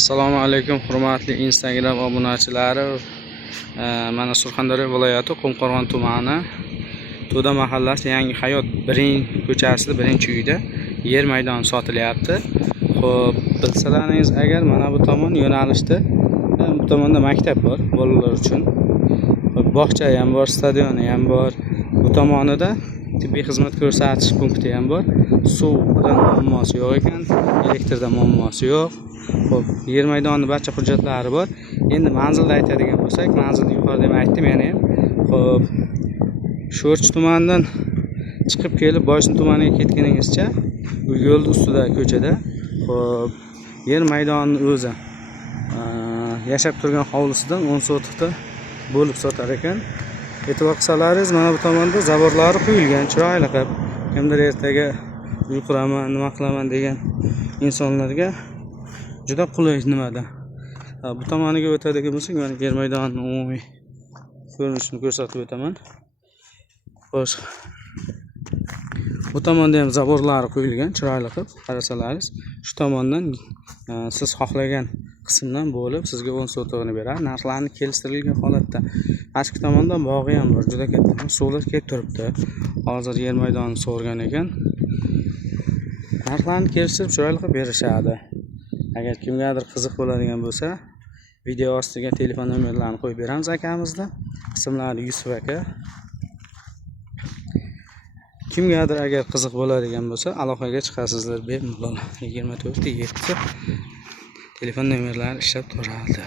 Assalomu alaykum hurmatli Instagram obunachilari. Mana Surxondaryo viloyati Qumqo'rg'on tumani To'da mahallasi Yangi hayot 1-ko'chasida 1-uyda yer maydoni sotilyapti. Xo'p, bilsalaringiz agar mana bu tomon yo'nalishda bu tomonda maktab bor bolalar uchun. Bog'cha ham bor, stadioni ham bor. Bu tomonida tibbiy xizmat ko'rsatish punkti ham bor. Suvdan muammosi yo'q ekan, elektrdan muammosi yo'q. Xo'p, yer maydoni barcha hujjatlari bor. Endi manzilni aytadigan bo'lsak, manzilni yuqorida ham aytdim yana ham. Xo'p, Sho'rchi tumanidan chiqib kelib Boysun tumaniga ketganingizcha bu yo'l ustida ko'chada. Xo'p, yer maydoni o'zi yashab turgan hovlisidan 10 sotikda bo'lib sotar ekan. E'tibor qilsalaringiz, mana bu tomonda zavorlari qo'yilgan, chiroyli qilib. Kimdir ertaga uy quraman, nima qilaman degan insonlarga juda qulay nimada. Bu tomoniga o'tadigan bo'lsak, mana yer maydonining umumiy ko'rinishini ko'rsatib o'taman. Xo'sh. Bu tomonda ham zavorlari qo'yilgan, chiroyli qilib. Qarasalaringiz, shu tomondan siz xohlagan qismdan bo'lib sizga 10 sotig'ini beradi. Narxlarni kelishtirilgan holatda. Pastki tomonda bog'i ham bor, juda katta. Suvlar kelib turibdi. Hozir yer maydoni so'rgan ekan. Narxlarni kelishtirib chiroyli qilib berishadi. Agar kimgadir qiziq bo'ladigan bo'lsa, video ostiga telefon nomerlarini qo'yib beramiz akamizda. Ismlari Yusuf aka. Kimgadir agar qiziq bo'ladigan bo'lsa, aloqaga chiqasizlar bemalol. 24/7 telefon nomerlari ishlab turadi.